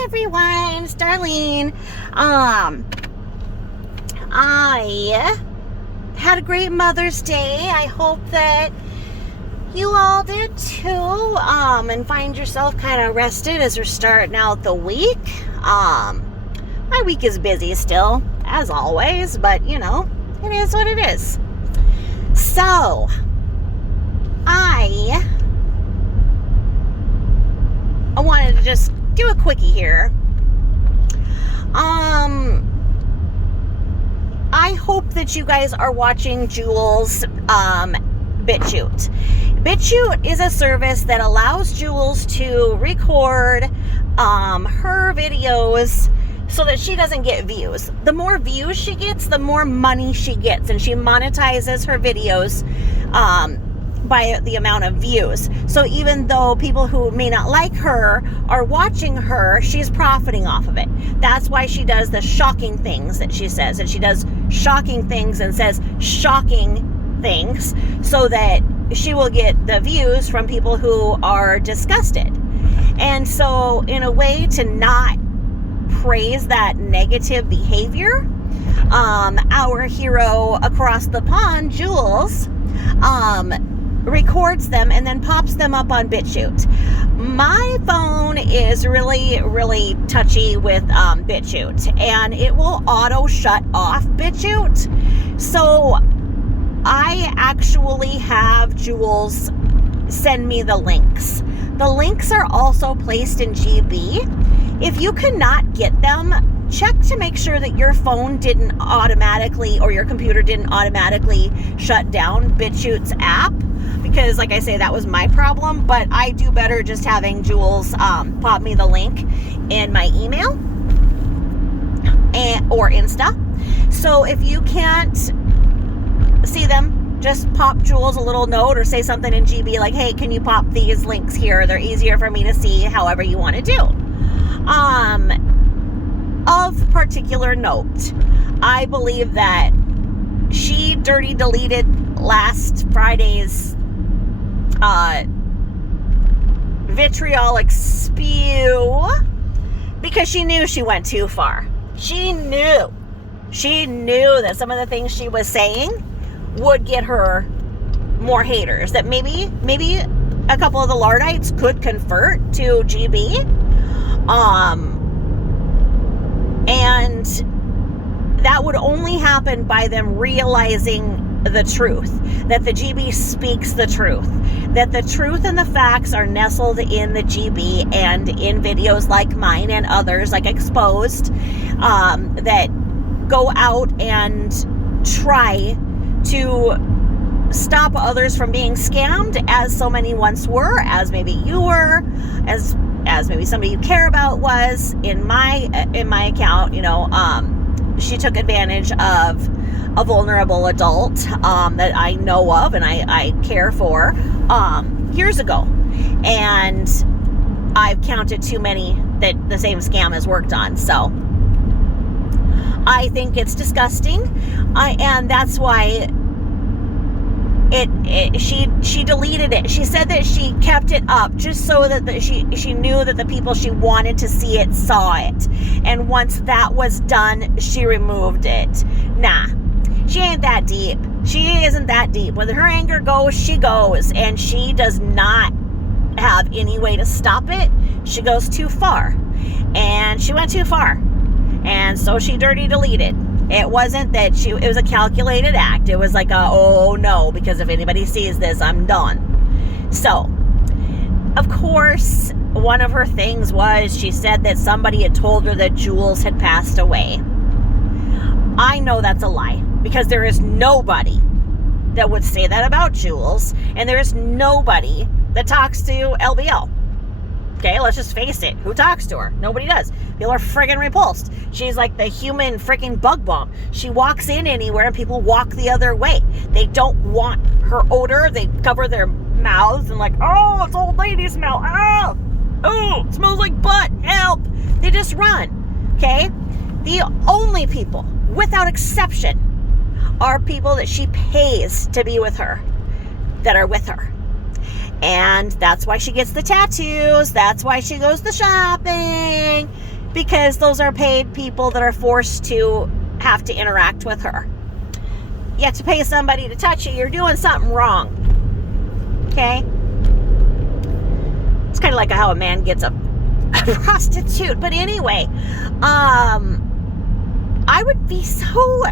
Hi everyone, it's Darlene. I had a great Mother's Day. I hope that you all did too, and find yourself kind of rested as we're starting out the week. My week is busy still, as always, but you know, it is what it is. So, I wanted to just do a quickie here. I hope that you guys are watching Jules' BitChute. BitChute is a service that allows Jules to record her videos so that she doesn't get views. The more views she gets, the more money she gets, and she monetizes her videos by the amount of views. So even though people who may not like her are watching her, she's profiting off of it. That's why she does the shocking things that she says. And she does shocking things and says shocking things so that she will get the views from people who are disgusted. And so in a way to not praise that negative behavior, our hero across the pond, Jules, records them and then pops them up on BitChute. My phone is really, really touchy with BitChute, and it will auto shut off BitChute. So I actually have Jules send me the links. The links are also placed in GB. If you cannot get them, check to make sure that your phone didn't automatically, or your computer didn't automatically shut down BitChute's app. Because like I say, that was my problem, but I do better just having Jules pop me the link in my email or Insta. So if you can't see them, just pop Jules a little note or say something in GB like, hey, can you pop these links here? They're easier for me to see, however you want to do. Of particular note, I believe that she dirty deleted last Friday's vitriolic spew because she knew she went too far. She knew that some of the things she was saying would get her more haters, that maybe a couple of the Lardites could convert to GB, and that would only happen by them realizing the truth, that the GB speaks the truth, that the truth and the facts are nestled in the GB and in videos like mine and others like Exposed, that go out and try to stop others from being scammed, as so many once were, as maybe you were, as maybe somebody you care about was. In my account, you know, she took advantage of a vulnerable adult that I know of and I care for years ago, and I've counted too many that the same scam has worked on. So I think it's disgusting, and that's why she deleted it. She said that she kept it up just so that she knew that the people she wanted to see it saw it, and once that was done, she removed it. Nah, she ain't that deep. She isn't that deep. When her anger goes, she goes, and she does not have any way to stop it. She goes too far, and she went too far, and so she dirty deleted. It wasn't that it was a calculated act. It was like oh no, because if anybody sees this, I'm done. So, of course, one of her things was she said that somebody had told her that Jules had passed away. I know that's a lie, because there is nobody that would say that about Jules, and there is nobody that talks to LBL. Okay, let's just face it. Who talks to her? Nobody does. People are friggin' repulsed. She's like the human freaking bug bomb. She walks in anywhere and people walk the other way. They don't want her odor. They cover their mouths and like, oh, it's old lady smell. Oh, it smells like butt. Help. They just run. Okay? The only people, without exception, are people that she pays to be with her, that are with her. And that's why she gets the tattoos. That's why she goes to shopping. because those are paid people that are forced to have to interact with her. You have to pay somebody to touch you. You're doing something wrong. Okay? It's kind of like how a man gets a prostitute. But anyway, I would be so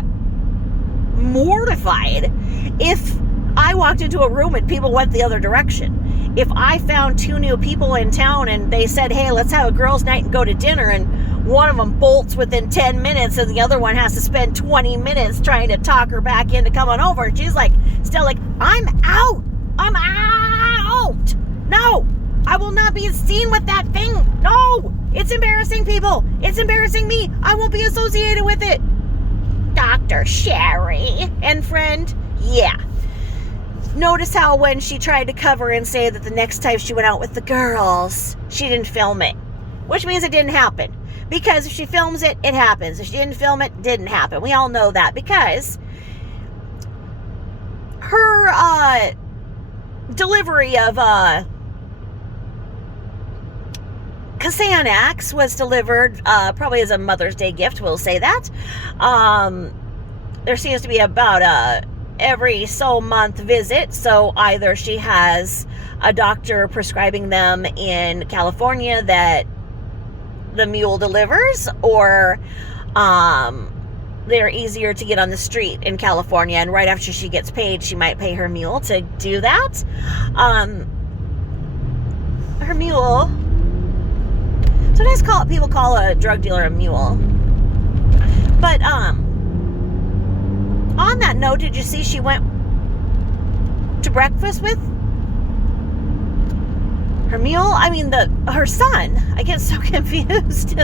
mortified if I walked into a room and people went the other direction. If I found 2 new people in town and they said, hey, let's have a girls' night and go to dinner, and one of them bolts within 10 minutes and the other one has to spend 20 minutes trying to talk her back into coming over, and she's like, still like, I'm out. No, I will not be seen with that thing. No, it's embarrassing, people. It's embarrassing me. I won't be associated with it. Dr. Sherry and friend, yeah. Notice how when she tried to cover and say that the next time she went out with the girls, she didn't film it, which means it didn't happen. Because if she films it, it happens. If she didn't film it, it didn't happen. We all know that, because her delivery of Xanax was delivered probably as a Mother's Day gift, we'll say that. There seems to be about every so month visit, so either she has a doctor prescribing them in California that the mule delivers, or they're easier to get on the street in California, and right after she gets paid, she might pay her mule to do that. Her mule, sometimes people call a drug dealer a mule, but on that note, did you see she went to breakfast with her mule? I mean, her son. I get so confused.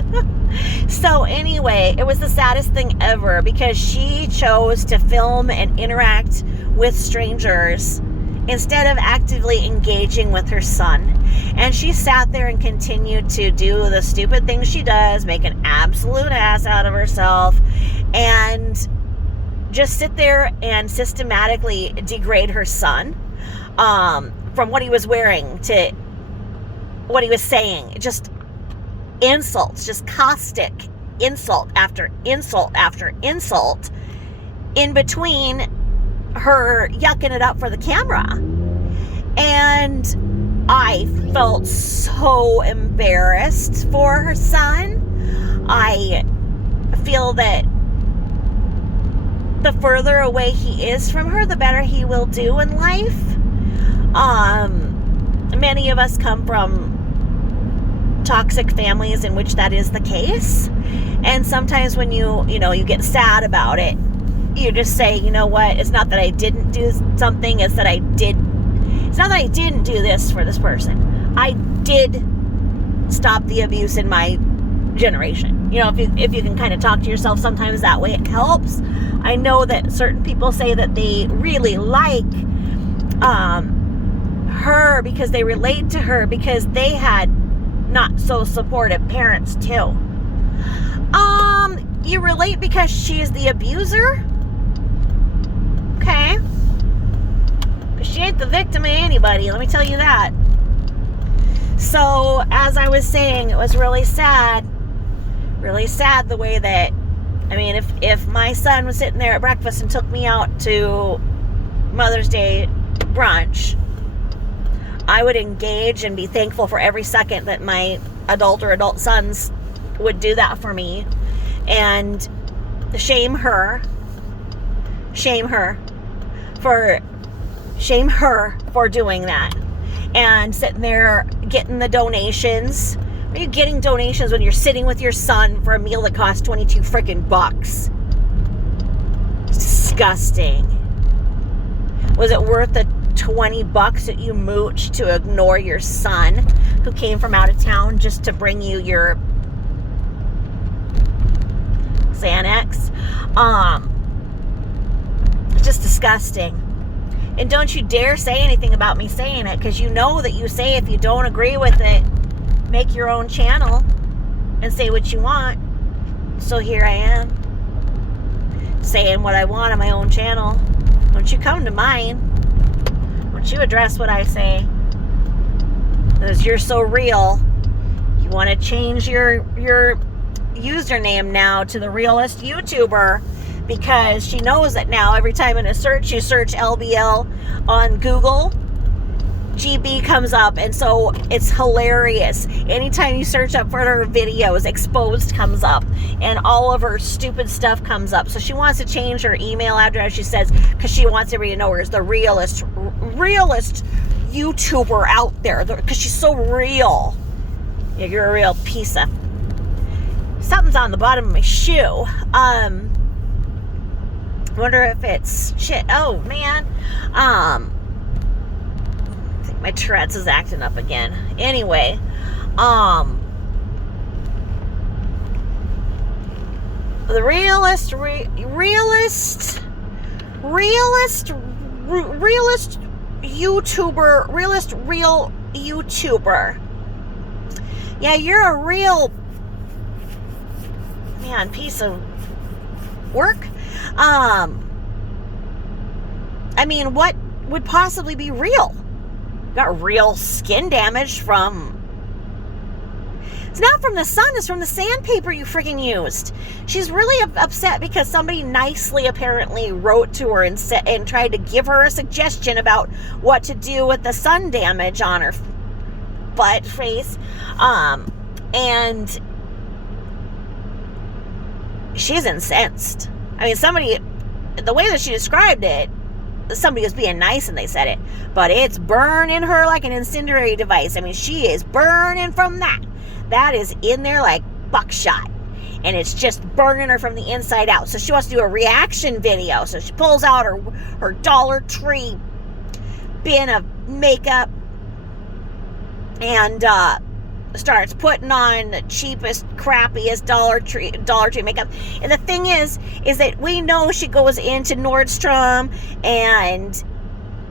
So anyway, it was the saddest thing ever, because she chose to film and interact with strangers instead of actively engaging with her son. And she sat there and continued to do the stupid things she does, make an absolute ass out of herself, and just sit there and systematically degrade her son, from what he was wearing to what he was saying. Just insults, just caustic insult after insult after insult, in between her yucking it up for the camera. And I felt so embarrassed for her son. I feel that the further away he is from her, the better he will do in life. Many of us come from toxic families in which that is the case. And sometimes when you get sad about it, you just say, you know what, it's not that I didn't do something, it's not that I didn't do this for this person. I did stop the abuse in my generation. If you can kind of talk to yourself sometimes that way, it helps. I know that certain people say that they really like her because they relate to her because they had not so supportive parents too. You relate because she's the abuser? Okay. But she ain't the victim of anybody, let me tell you that. So, as I was saying, it was really sad the way that, I mean, if my son was sitting there at breakfast and took me out to Mother's Day brunch, I would engage and be thankful for every second that my adult sons would do that for me, and shame her for doing that, and sitting there getting the donations. Are you getting donations when you're sitting with your son for a meal that costs 22 freaking bucks? It's disgusting. Was it worth the 20 bucks that you mooched to ignore your son who came from out of town just to bring you your Xanax? It's just disgusting. And don't you dare say anything about me saying it, because you know that you say if you don't agree with it, make your own channel and say what you want. So here I am, saying what I want on my own channel. Don't you come to mine. Don't you address what I say, because you're so real. You want to change your username now to the Realest YouTuber, because she knows that now every time in a search you search LBL on Google, GB comes up, and so it's hilarious. Anytime you search up for her videos, Exposed comes up, and all of her stupid stuff comes up. So she wants to change her email address, she says, because she wants everybody to know her as the realest YouTuber out there, because she's so real. Yeah, you're a real piece of... Something's on the bottom of my shoe. Wonder if it's shit. Oh man. My Tourette's is acting up again. Anyway, the realest YouTuber, real YouTuber. Yeah, you're a real man piece of work. I mean, what would possibly be real? Got real skin damage from... It's not from the sun, it's from the sandpaper you freaking used. She's really upset because somebody nicely apparently wrote to her and tried to give her a suggestion about what to do with the sun damage on her butt face. And she's incensed. I mean, somebody, the way that she described it, somebody was being nice and they said it, but it's burning her like an incendiary device. I mean, she is burning from that. That is in there like buckshot, and it's just burning her from the inside out. So she wants to do a reaction video. So she pulls out her Dollar Tree bin of makeup and starts putting on the cheapest, crappiest Dollar Tree makeup. And the thing is that we know she goes into Nordstrom and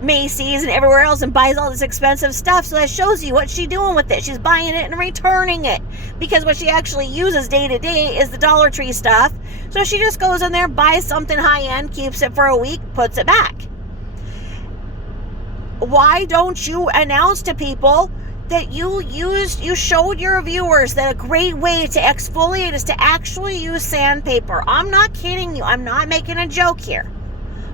Macy's and everywhere else and buys all this expensive stuff. So that shows you what she's doing with it. She's buying it and returning it, because what she actually uses day to day is the Dollar Tree stuff. So she just goes in there, buys something high end, keeps it for a week, puts it back. Why don't you announce to people that you showed your viewers that a great way to exfoliate is to actually use sandpaper? I'm not kidding you. I'm not making a joke here.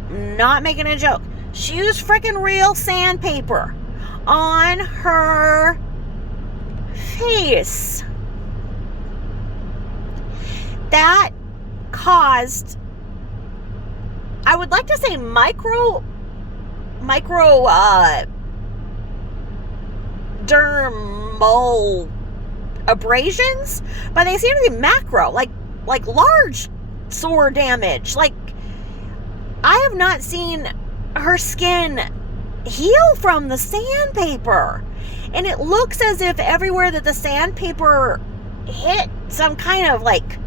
I'm not making a joke. She used freaking real sandpaper on her face. That caused, I would like to say micro dermal abrasions, but they seem to be macro, like large sore damage. Like, I have not seen her skin heal from the sandpaper, and it looks as if everywhere that the sandpaper hit, some kind of like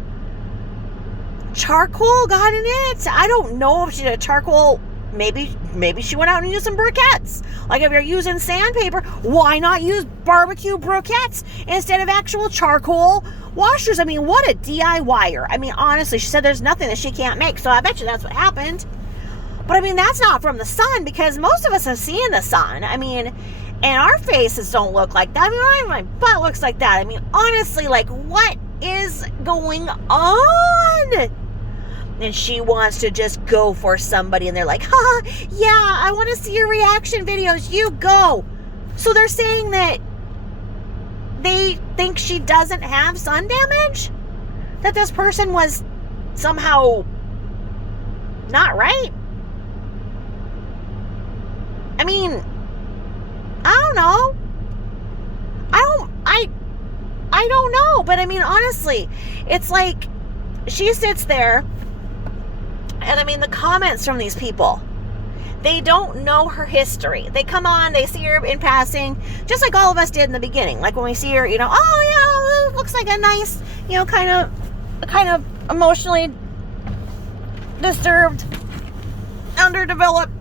charcoal got in it. I don't know if she did a charcoal. Maybe she went out and used some briquettes. Like, if you're using sandpaper, why not use barbecue briquettes instead of actual charcoal washers? I mean, what a DIYer. I mean, honestly, she said there's nothing that she can't make, so I bet you that's what happened. But I mean, that's not from the sun, because most of us have seen the sun. I mean, and our faces don't look like that. I mean, my butt looks like that. I mean, honestly, like, what is going on? And she wants to just go for somebody, and they're like, yeah, I want to see your reaction videos. You go. So they're saying that they think she doesn't have sun damage? That this person was somehow not right? I mean, I don't know. I don't know. But I mean, honestly, it's like she sits there, and I mean, the comments from these people, they don't know her history. They come on, they see her in passing, just like all of us did in the beginning. Like when we see her, oh yeah, looks like a nice, kind of emotionally disturbed, underdeveloped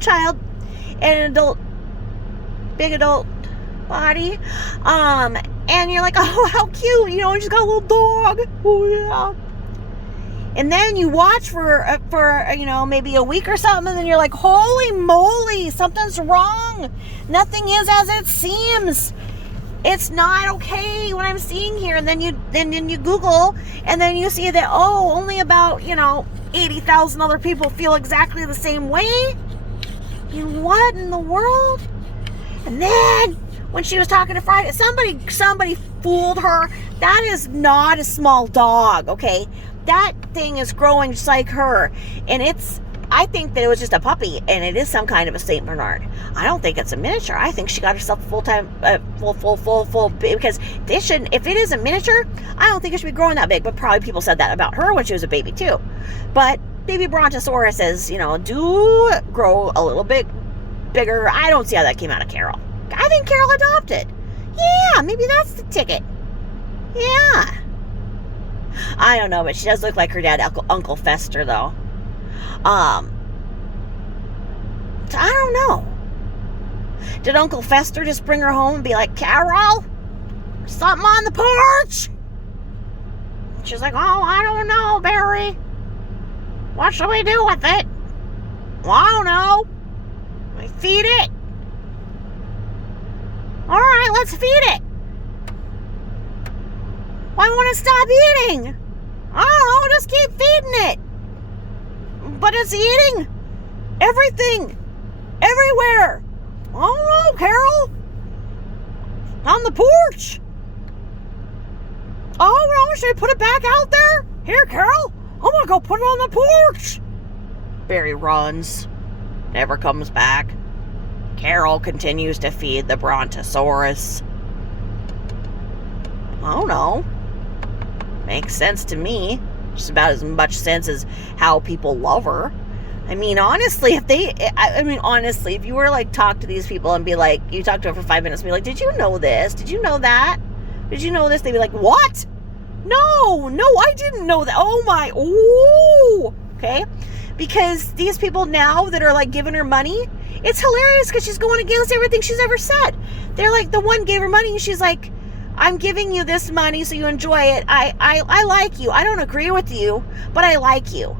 child and big adult body. And you're like, oh, how cute, she's got a little dog. Oh yeah. And then you watch for maybe a week or something, and then you're like, holy moly, something's wrong. Nothing is as it seems. It's not okay what I'm seeing here. And then you Google, and then you see that, oh, only about, 80,000 other people feel exactly the same way. What in the world? And then when she was talking to Friday, somebody fooled her. That is not a small dog, okay? That thing is growing just like her. And I think that it was just a puppy, and it is some kind of a Saint Bernard. I don't think it's a miniature. I think she got herself a full-time, full, because if it is a miniature, I don't think it should be growing that big, but probably people said that about her when she was a baby too. But baby brontosauruses, do grow a little bit bigger. I don't see how that came out of Carol. I think Carol adopted. Yeah, maybe that's the ticket. Yeah. I don't know, but she does look like her dad, Uncle Fester, though. I don't know. Did Uncle Fester just bring her home and be like, Carol, something on the porch? She's like, oh, I don't know, Barry. What should we do with it? Well, I don't know. We feed it. All right, let's feed it. Why won't it stop eating? I don't know, just keep feeding it. But it's eating everything, everywhere. I don't know, Carol. On the porch. Oh, no, should I put it back out there? Here, Carol, I'm going to go put it on the porch. Barry runs, never comes back. Carol continues to feed the Brontosaurus. I don't know. Makes sense to me. Just about as much sense as how people love her. I mean, honestly, if you were like talk to these people and be like, you talk to her for 5 minutes and be like, did you know this? Did you know that? Did you know this? They'd be like, what? No, I didn't know that. Oh my, ooh. Okay. Because these people now that are like giving her money, it's hilarious because she's going against everything she's ever said. They're like, the one gave her money and she's like, I'm giving you this money so you enjoy it. I like you. I don't agree with you, but I like you.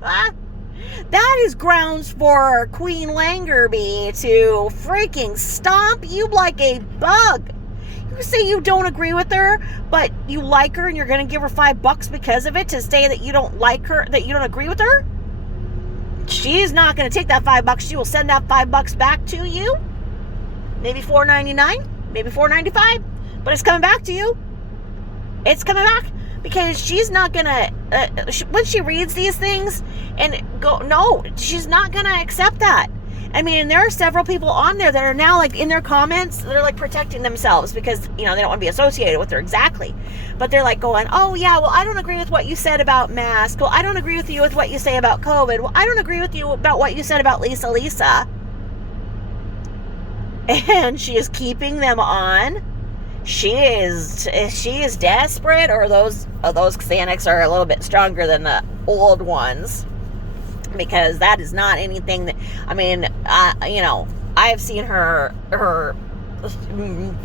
That is grounds for Queen Langerby to freaking stomp you like a bug. You say you don't agree with her, but you like her and you're going to give her $5 because of it to say that you don't like her, that you don't agree with her? She's not going to take that $5. She will send that $5 back to you. Maybe $4.99. Maybe $4.95, but it's coming back to you. It's coming back because she's not gonna. When she reads these things and she's not gonna accept that. I mean, there are several people on there that are now like in their comments, they're like protecting themselves because they don't want to be associated with her exactly, but they're like going, oh yeah, well I don't agree with what you said about masks. Well, I don't agree with you with what you say about COVID. Well, I don't agree with you about what you said about Lisa. And she is keeping them on. She is desperate, or those Xanax are a little bit stronger than the old ones, because that is not anything that, I mean, I've seen her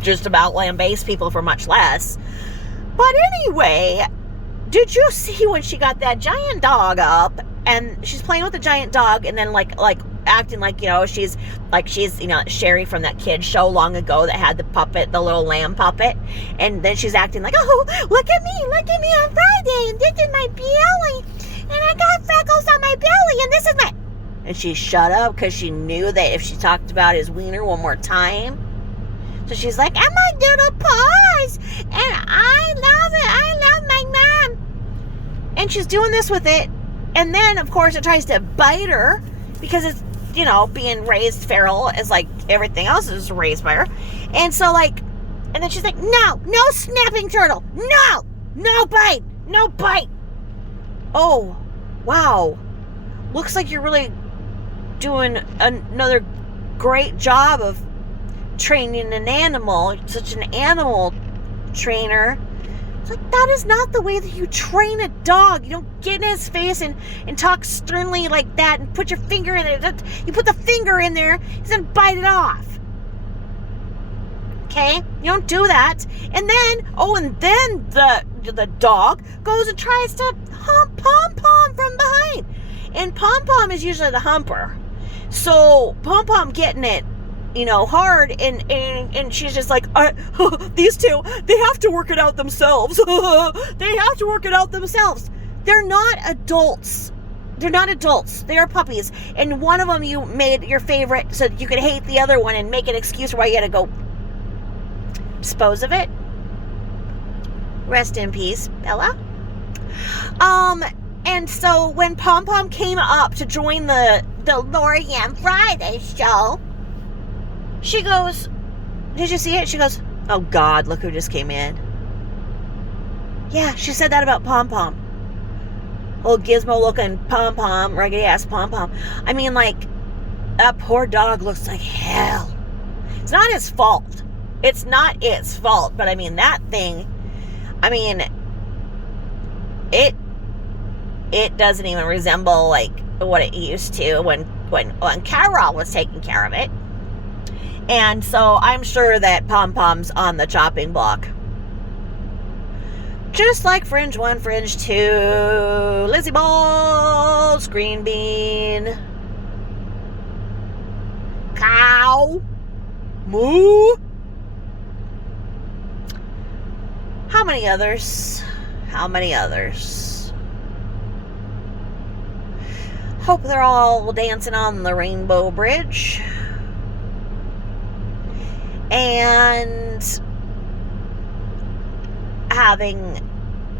just about lambaste people for much less. But anyway, did you see when she got that giant dog up and she's playing with the giant dog and then like acting like, she's Sherry from that kid's show long ago that had the puppet, the little lamb puppet. And then she's acting like, oh, look at me on Friday, and this is my belly, and I got freckles on my belly, and this is my... And she shut up because she knew that if she talked about his wiener one more time. So she's like, I'm my little paws, and I love it, I love my mom. And she's doing this with it. And then, of course, it tries to bite her because it's, being raised feral as like everything else is raised by her. And so and then she's like, no snapping turtle. No bite. Oh, wow. Looks like you're really doing another great job of training an animal. Such an animal trainer. It's like, that is not the way that you train a dog. You don't get in his face and talk sternly like that and put your finger in there. You put the finger in there, he's going to bite it off. Okay? You don't do that. And then, the dog goes and tries to hump Pom-Pom from behind. And Pom-Pom is usually the humper. So Pom-Pom getting it, hard, and she's just like, these two, they have to work it out themselves. They have to work it out themselves. They're not adults. They're not adults. They are puppies. And one of them you made your favorite so that you could hate the other one and make an excuse for why you had to go dispose of it. Rest in peace, Bella. And so when Pom Pom came up to join the Lori Ann Friday show, she goes, did you see it? She goes, oh God, look who just came in. Yeah, she said that about Pom Pom. Old gizmo looking Pom Pom, raggedy ass Pom Pom. I mean, like, that poor dog looks like hell. It's not his fault. It's not its fault. But I mean, that thing, I mean, it doesn't even resemble like what it used to when Carol was taking care of it. And so I'm sure that Pom Pom's on the chopping block. Just like Fringe 1, Fringe 2, Lizzie Balls, Green Bean, Cow, Moo. How many others? How many others? Hope they're all dancing on the Rainbow Bridge. And having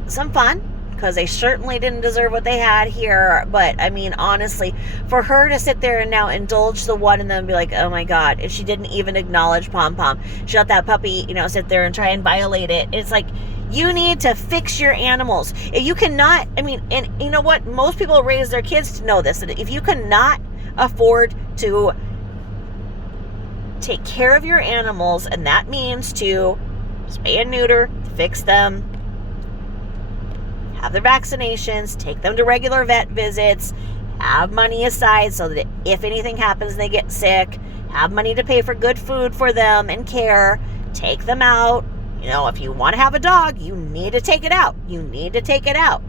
some fun, because they certainly didn't deserve what they had here. But I mean, honestly, for her to sit there and now indulge the one and then be like, oh my God, and she didn't even acknowledge Pom Pom. She let that puppy, sit there and try and violate it. It's like, you need to fix your animals. If you cannot, I mean, and you know what? Most people raise their kids to know this, that if you cannot afford to take care of your animals, and that means to spay and neuter, fix them, have their vaccinations, take them to regular vet visits, have money aside so that if anything happens and they get sick, have money to pay for good food for them and care, take them out. If you want to have a dog, you need to take it out. You need to take it out.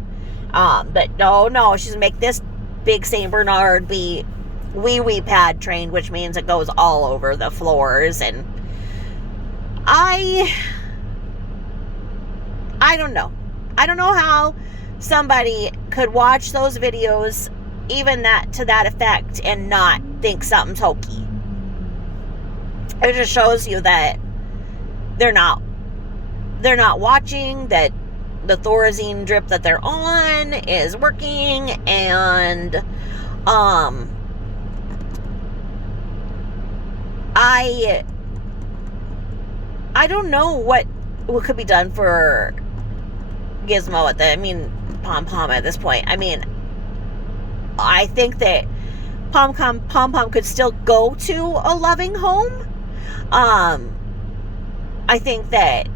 But no, she's going to make this big St. Bernard be wee pad trained, which means it goes all over the floors. And I don't know. I don't know how somebody could watch those videos, even that to that effect, and not think something's hokey. It just shows you that they're not watching, that the Thorazine drip that they're on is working, and I don't know what could be done for Gizmo Pom Pom at this point. I mean, I think that Pom Pom could still go to a loving home. I think that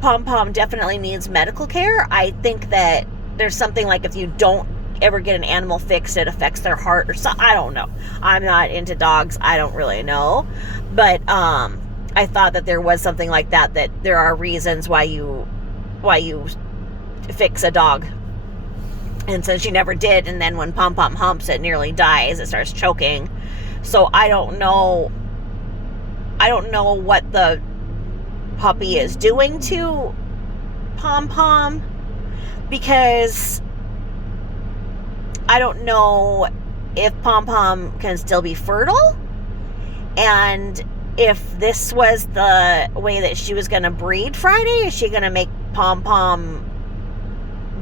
Pom Pom definitely needs medical care. I think that there's something like, if you don't ever get an animal fixed, it affects their heart or something. I don't know. I'm not into dogs. I don't really know. But I thought that there was something like that there are reasons why you fix a dog. And so she never did, and then when Pom Pom humps, it nearly dies. It starts choking. So I don't know what the puppy is doing to Pom Pom, because I don't know if Pom Pom can still be fertile, and if this was the way that she was going to breed Friday. Is she going to make Pom Pom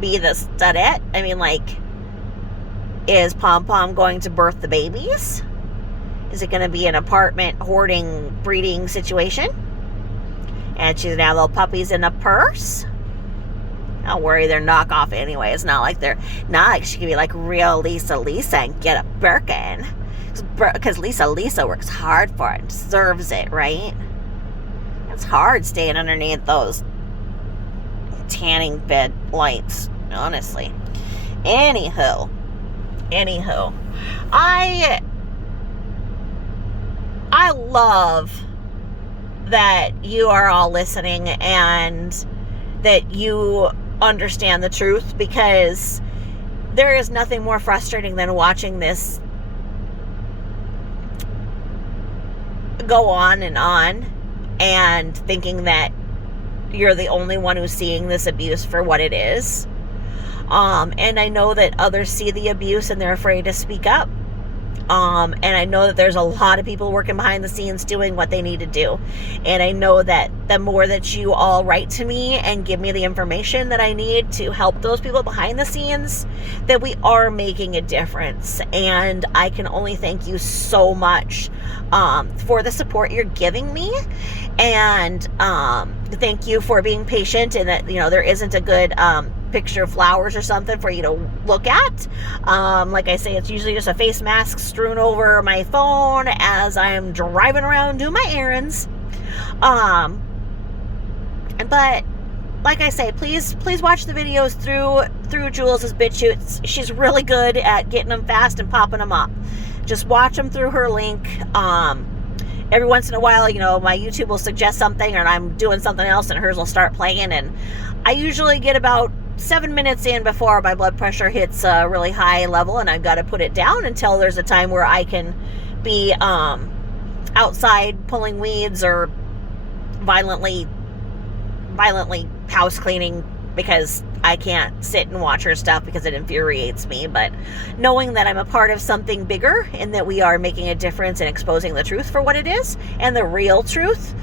be the studette? I mean, like, is Pom Pom going to birth the babies? Is it going to be an apartment hoarding breeding situation? And she's gonna have little puppies in a purse? Don't worry, they're knockoff anyway. It's not like she can be like real Lisa and get a Birkin, because Lisa works hard for it and deserves it, right? It's hard staying underneath those tanning bed lights, honestly. Anywho, I love that you are all listening and that you understand the truth, because there is nothing more frustrating than watching this go on and thinking that you're the only one who's seeing this abuse for what it is. And I know that others see the abuse and they're afraid to speak up. And I know that there's a lot of people working behind the scenes doing what they need to do. And I know that the more that you all write to me and give me the information that I need to help those people behind the scenes, that we are making a difference. And I can only thank you so much for the support you're giving me. And thank you for being patient, and that, there isn't a good picture of flowers or something for you to look at. Like I say, it's usually just a face mask strewn over my phone as I'm driving around doing my errands. But like I say, please watch the videos through Jules's BitChute. She's really good at getting them fast and popping them up. Just watch them through her link. Every once in a while, my YouTube will suggest something, and I'm doing something else, and hers will start playing, and I usually get about 7 minutes in before my blood pressure hits a really high level, and I've got to put it down until there's a time where I can be outside pulling weeds or violently house cleaning, because I can't sit and watch her stuff because it infuriates me. But knowing that I'm a part of something bigger, and that we are making a difference and exposing the truth for what it is, and the real truth,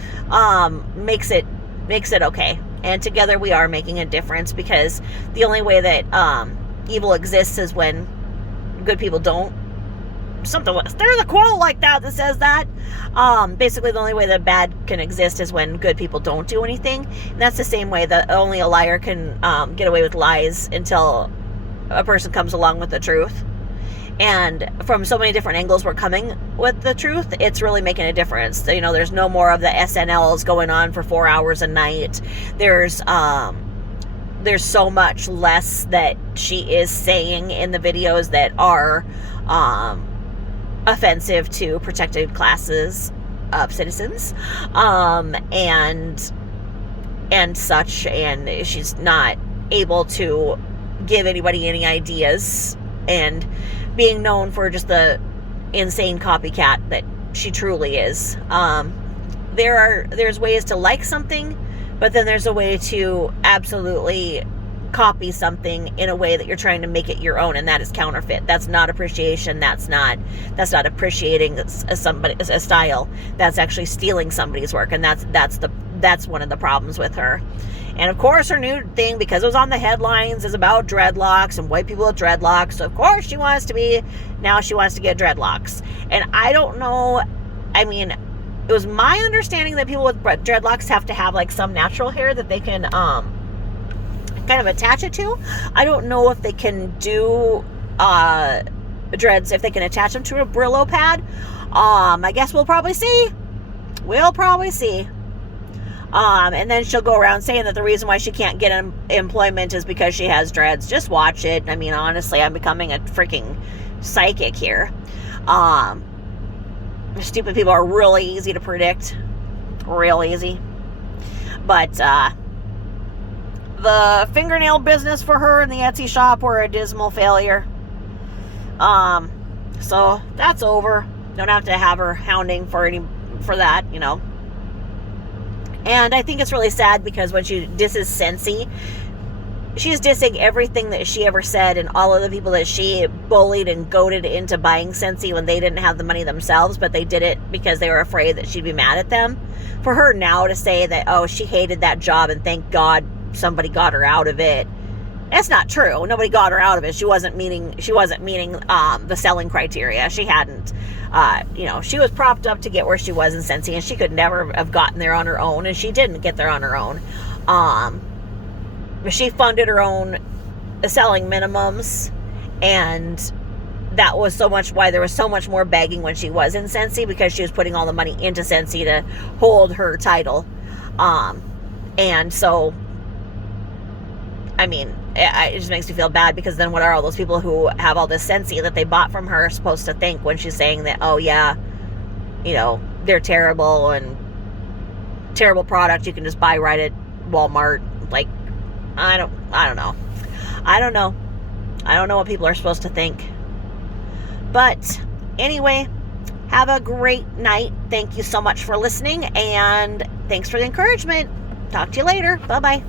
makes it okay. And together we are making a difference, because the only way that evil exists is when good people don't. There's a quote like that says that. Basically, the only way that bad can exist is when good people don't do anything. And that's the same way that only a liar can get away with lies until a person comes along with the truth. And from so many different angles we're coming with the truth, it's really making a difference. There's no more of the SNLs going on for 4 hours a night. There's so much less that she is saying in the videos that are offensive to protected classes of citizens, and such. And she's not able to give anybody any ideas, and being known for just the insane copycat that she truly is. There's ways to like something, but then there's a way to absolutely copy something in a way that you're trying to make it your own, and that is counterfeit. That's not appreciation. That's not appreciating a style. That's actually stealing somebody's work, and that's one of the problems with her. And of course, her new thing, because it was on the headlines, is about dreadlocks and white people with dreadlocks. So of course she wants to get dreadlocks. And I don't know, it was my understanding that people with dreadlocks have to have like some natural hair that they can kind of attach it to. I don't know if they can do dreads, if they can attach them to a Brillo pad. I guess we'll probably see. And then she'll go around saying that the reason why she can't get employment is because she has dreads. Just watch it. Honestly, I'm becoming a freaking psychic here. Stupid people are really easy to predict. Real easy. But the fingernail business for her and the Etsy shop were a dismal failure. So that's over. Don't have to have her hounding for that, And I think it's really sad, because when she disses Scentsy, she's dissing everything that she ever said, and all of the people that she bullied and goaded into buying Scentsy when they didn't have the money themselves, but they did it because they were afraid that she'd be mad at them. For her now to say that, oh, she hated that job and thank God somebody got her out of it. That's not true. Nobody got her out of it. She wasn't meeting the selling criteria. She hadn't. She was propped up to get where she was in Scentsy, and she could never have gotten there on her own, and she didn't get there on her own. She funded her own selling minimums, and that was so much why there was so much more begging when she was in Scentsy, because she was putting all the money into Scentsy to hold her title. And so, it just makes me feel bad, because then what are all those people who have all this Scentsy that they bought from her supposed to think when she's saying that, oh yeah, they're terrible and terrible product you can just buy right at Walmart? Like, I don't know. I don't know what people are supposed to think. But anyway, Have a great night. Thank you so much for listening, and thanks for the encouragement. Talk to you later. Bye-bye.